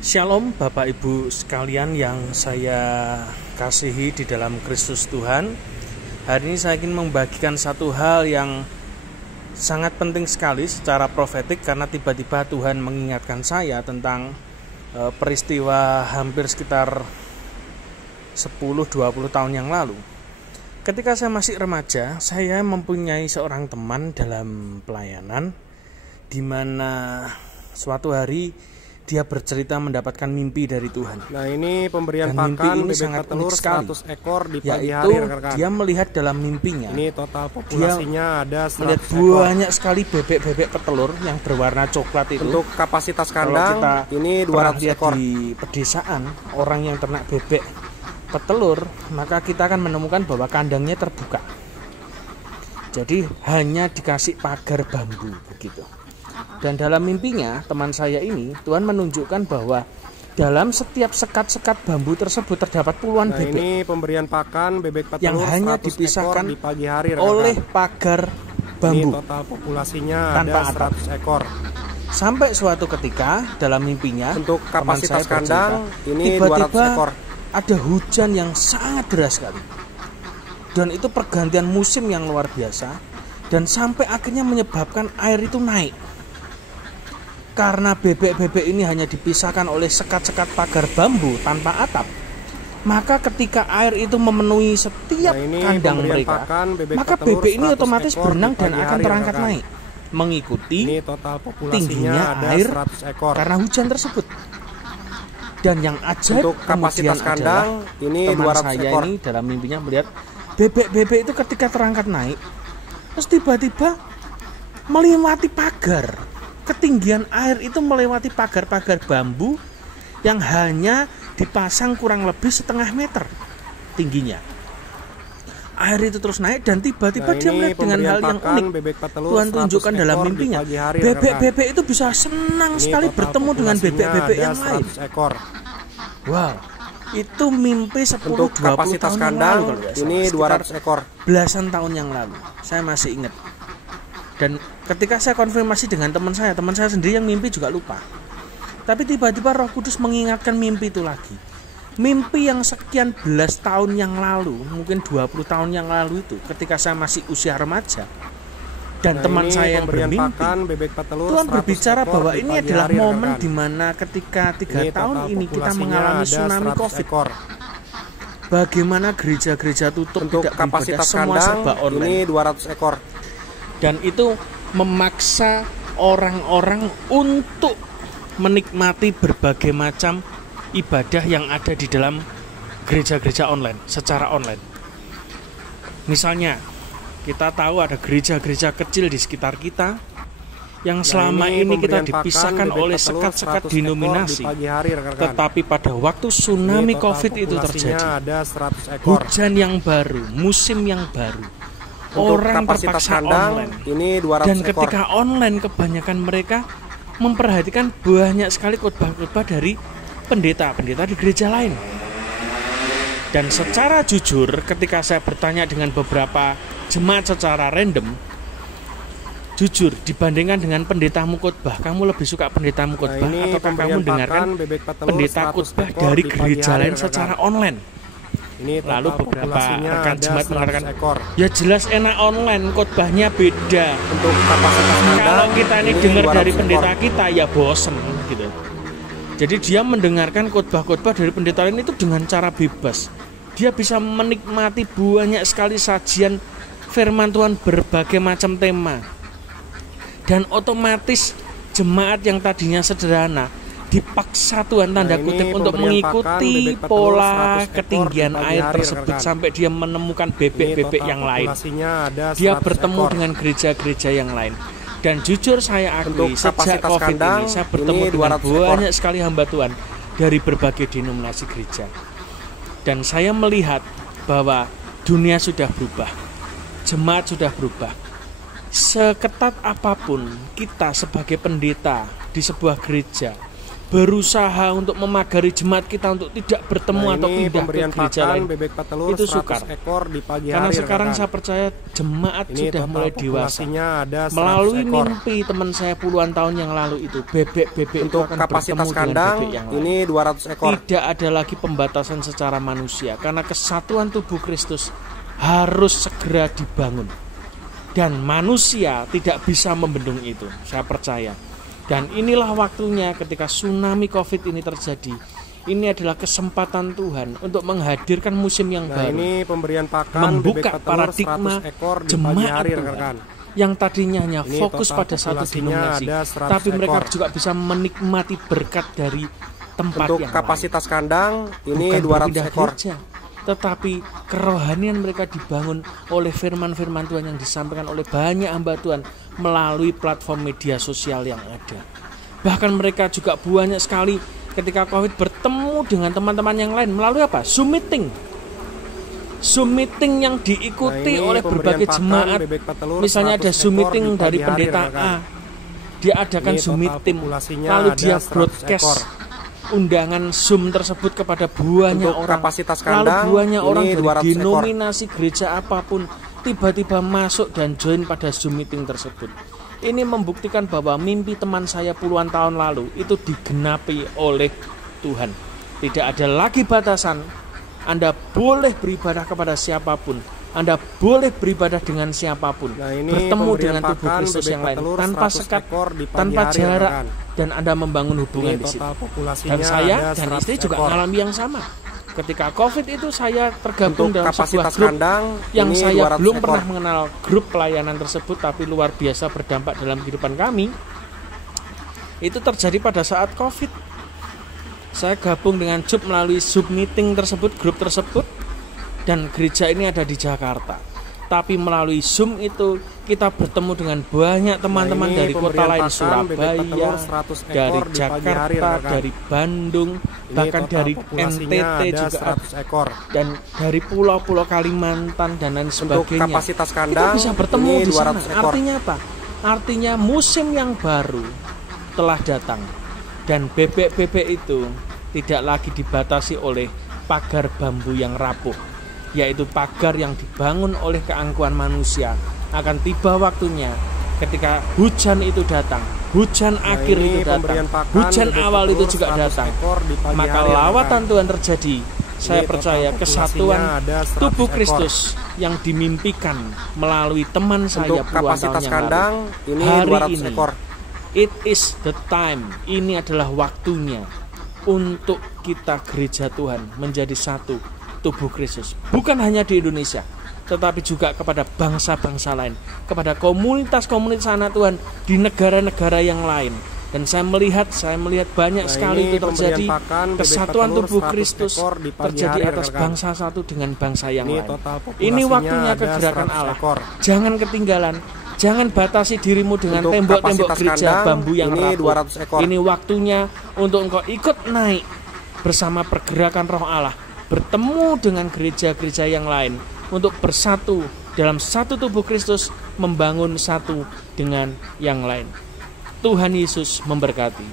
Shalom Bapak Ibu sekalian yang saya kasihi di dalam Kristus Tuhan. Hari ini saya ingin membagikan satu hal yang sangat penting sekali secara profetik, karena tiba-tiba Tuhan mengingatkan saya tentang peristiwa hampir sekitar 10-20 tahun yang lalu. Ketika saya masih remaja, saya mempunyai seorang teman dalam pelayanan, di mana suatu hari dia bercerita mendapatkan mimpi dari Tuhan. Nah, ini pemberian Dan pakan mimpi ini bebek sangat petelur unik sekali. 100 ekor di pagi Yaitu hari, rekan-rekan. dia melihat dalam mimpinya, Ini total populasinya ada 100 melihat ekor. banyak sekali bebek-bebek petelur yang berwarna coklat itu. Untuk kapasitas Kalau kandang kita ini pernah 200 lihat ekor. di pedesaan, orang yang ternak bebek petelur, maka kita akan menemukan bahwa kandangnya terbuka. Jadi hanya dikasih pagar bambu begitu. Dan dalam mimpinya teman saya ini, Tuhan menunjukkan bahwa dalam setiap sekat-sekat bambu tersebut terdapat puluhan Nah, bebek ini pemberian pakan bebek petelur yang hanya 100 dipisahkan ekor di pagi hari, rekan-rekan. oleh pagar Ini bambu total populasinya tanpa ada atap. 100 ekor. Sampai suatu ketika dalam mimpinya, Untuk teman kapasitas saya kandang bercerita, ini tiba-tiba 200 ekor. ada hujan yang sangat deras sekali, dan itu pergantian musim yang luar biasa, dan sampai akhirnya menyebabkan air itu naik. Karena bebek-bebek ini hanya dipisahkan oleh sekat-sekat pagar bambu tanpa atap, maka ketika air itu memenuhi setiap Nah, ini kandang pemberian mereka, pakan bebek maka petelur bebek ini 100 otomatis ekor berenang di dan pagi akan hari, terangkat rekan-rekan. naik, mengikuti Ini total populasinya tingginya ada air 100 ekor. karena hujan tersebut. Dan yang ajaib Untuk kapasitas kemudian kandang adalah ini teman 200 saya ekor. ini dalam mimpinya melihat bebek-bebek itu ketika terangkat naik, terus tiba-tiba melewati pagar. Ketinggian air itu melewati pagar-pagar bambu yang hanya dipasang kurang lebih setengah meter tingginya. Air itu terus naik dan tiba-tiba Nah, dia ini melihat dengan pemberian hal yang pakan unik. bebek petelur Tuhan 100 tunjukkan dalam ekor di mimpinya, pagi hari, bebek-bebek itu bisa senang Ini sekali total bertemu dengan populasinya bebek-bebek ada yang lain. 100 ekor. Wow, itu mimpi 10-20 Untuk kapasitas tahun yang kandang lalu, kalau nggak salah. ini Sekitar 200 ekor. belasan tahun yang lalu. Saya masih ingat. Dan ketika saya konfirmasi dengan teman saya sendiri yang mimpi juga lupa. Tapi tiba-tiba Roh Kudus mengingatkan mimpi itu lagi. Mimpi yang sekian belas tahun yang lalu, mungkin 20 tahun yang lalu itu, ketika saya masih usia remaja. Dan Nah, teman ini saya yang pemberian bermimpi, pakan bebek petelur Tuhan 100 berbicara ekor bahwa di ini pagi adalah hari, momen rekan-rekan. di mana ketika 3 Ini tahun total ini kita populasinya mengalami ada tsunami 100 COVID. ekor. Bagaimana gereja-gereja tutup, Untuk tidak beribadah, kapasitas semua kandang serba online. ini 200 ekor. Dan itu memaksa orang-orang untuk menikmati berbagai macam ibadah yang ada di dalam gereja-gereja online, secara online. Misalnya, kita tahu ada gereja-gereja kecil di sekitar kita yang selama ini kita pemberian dipisahkan pakan bebek oleh petelur sekat-sekat 100 ekor denominasi. di pagi hari, rekan-rekan. Tetapi pada waktu tsunami Ini total COVID itu populasinya terjadi, ada 100 ekor. hujan yang baru, musim yang baru, Untuk orang kapasitas terpaksa kandang online. ini 200 Dan ekor. ketika online, kebanyakan mereka memperhatikan banyak sekali khotbah-khotbah dari pendeta-pendeta di gereja lain. Dan secara jujur, ketika saya bertanya dengan beberapa jemaat secara random, jujur, dibandingkan dengan pendetamu khotbah, kamu lebih suka pendetamu khotbah Nah, ini ataukah kamu pemberian dengarkan pakan bebek petelur pendeta 100 khotbah ekor dari di pagi gereja hari, lain rekan-rekan. secara online? Ini total Lalu beberapa populasinya rekan ada jemaat 100 mengatakan, ekor. ya jelas enak online, khotbahnya beda. Untuk kapasitas kandang Kalau kita ini dengar 200 dari ekor. pendeta kita, ya bosen gitu. Jadi dia mendengarkan khotbah-khotbah dari pendeta lain itu dengan cara bebas. Dia bisa menikmati banyak sekali sajian firman Tuhan berbagai macam tema. Dan otomatis jemaat yang tadinya sederhana dipaksa Tuhan tanda Nah, ini kutip untuk pemberian mengikuti pakan bebek petelur pola 100 ekor ketinggian di pagi air hari, tersebut rekan-rekan. sampai dia menemukan Ini bebek-bebek total yang lain. populasinya ada Dia 100 bertemu ekor. dengan gereja-gereja yang lain. Dan jujur saya akui, Untuk sejak kapasitas COVID kandang, ini saya bertemu ini dengan 200 ekor. banyak sekali hamba Tuhan dari berbagai denominasi gereja. Dan saya melihat bahwa dunia sudah berubah, jemaat sudah berubah. Seketat apapun kita sebagai pendeta di sebuah gereja, berusaha untuk memagari jemaat kita untuk tidak bertemu atau pindah ke gereja lain, bebek petelur itu sukar. ekor di pagi Karena hari, sekarang rekan. saya percaya jemaat Ini sudah total mulai dewasa. ada 100 Melalui ekor. mimpi teman saya puluhan tahun yang lalu itu, bebek-bebek itu Untuk akan kapasitas bertemu dengan kandang bebek yang lain. ini 200 ekor. Tidak ada lagi pembatasan secara manusia, karena kesatuan tubuh Kristus harus segera dibangun. Dan manusia tidak bisa membendung itu, saya percaya. Dan inilah waktunya ketika tsunami COVID ini terjadi. Ini adalah kesempatan Tuhan untuk menghadirkan musim yang baru. Ini pemberian pakan Membuka bebek petelur paradigma 100 ekor di pagi jemaat hari, Tuhan rekan. yang tadinya hanya Ini fokus total pada satu populasinya denominasi, ada 100 tapi mereka ekor. juga bisa menikmati berkat dari tempat Untuk yang kapasitas kandang ini bukan 200 berpindah ekor. gereja, tetapi kerohanian mereka dibangun oleh firman-firman Tuhan yang disampaikan oleh banyak hamba Tuhan melalui platform media sosial yang ada. Bahkan mereka juga banyak sekali ketika COVID bertemu dengan teman-teman yang lain melalui apa? Zoom meeting. Zoom meeting yang diikuti oleh berbagai jemaat. Misalnya ada Zoom meeting dari pendeta A, dia adakan Ini Zoom total meeting, populasinya lalu ada dia 100 broadcast ekor. undangan Zoom tersebut kepada banyak Untuk orang. kapasitas Lalu kandang banyak orang ini dari 200 ekor. denominasi gereja apapun tiba-tiba masuk dan join pada Zoom meeting tersebut. Ini membuktikan bahwa mimpi teman saya puluhan tahun lalu itu digenapi oleh Tuhan. Tidak ada lagi batasan. Anda boleh beribadah kepada siapapun. Anda boleh beribadah dengan siapapun. Nah, ini bertemu dengan pemberian tubuh pakan Kristus bebek yang lain petelur tanpa 100 sekat, ekor di pagi tanpa hari, jarak, rekan. dan Anda membangun hubungan Ini di situ. total populasinya Dan saya ada dan 100 istri juga ekor. mengalami yang sama. Ketika COVID itu saya tergabung Untuk dalam sebuah kapasitas grup kandang yang ini saya 200 belum ekor. pernah mengenal grup pelayanan tersebut, tapi luar biasa berdampak dalam kehidupan kami. Itu terjadi pada saat COVID. Saya gabung dengan Job melalui Zoom meeting tersebut, grup tersebut, dan gereja ini ada di Jakarta. Tapi melalui Zoom itu kita bertemu dengan banyak teman-teman Nah, ini dari kota pemberian lain, pakan Surabaya, bebek petelur 100 ekor dari di pagi Jakarta, hari, rekan. dari Bandung, Ini bahkan total dari populasinya NTT ada juga ada, 100 ekor. dan dari pulau-pulau Kalimantan dan lain Untuk sebagainya. kapasitas Kita kandang bisa bertemu ini di sana. 200 ekor. Artinya apa? Artinya musim yang baru telah datang, dan bebek-bebek itu tidak lagi dibatasi oleh pagar bambu yang rapuh, yaitu pagar yang dibangun oleh keangkuhan manusia. Akan tiba waktunya ketika hujan itu datang, hujan akhir ini itu datang, pemberian pakan hujan bebek awal itu petelur juga 100 datang, ekor di pagi maka hari, lawatan rekan. Tuhan terjadi. Saya total percaya populasinya kesatuan ada 100 tubuh ekor. Kristus yang dimimpikan melalui teman saya Untuk puluhan tahun kapasitas yang kandang lalu. ini Hari 200 ini, ekor. it is the time. Ini adalah waktunya untuk kita gereja Tuhan menjadi satu tubuh Kristus. Bukan hanya di Indonesia, tetapi juga kepada bangsa-bangsa lain, kepada komunitas-komunitas anak Tuhan di negara-negara yang lain. Dan saya melihat banyak Nah, sekali ini itu terjadi pemberian pakan bebek kesatuan petelur tubuh 100 Kristus ekor di pagi terjadi hari, atas rekan. bangsa satu dengan bangsa yang Ini lain. total Ini populasinya waktunya ada kegerakan 100 Allah. ekor. Jangan ketinggalan. Jangan batasi dirimu dengan Untuk tembok-tembok kapasitas gereja kandang, bambu yang ini rapuh. 200 ekor. Ini waktunya untuk engkau ikut naik bersama pergerakan Roh Allah, bertemu dengan gereja-gereja yang lain untuk bersatu dalam satu tubuh Kristus, membangun satu dengan yang lain. Tuhan Yesus memberkati.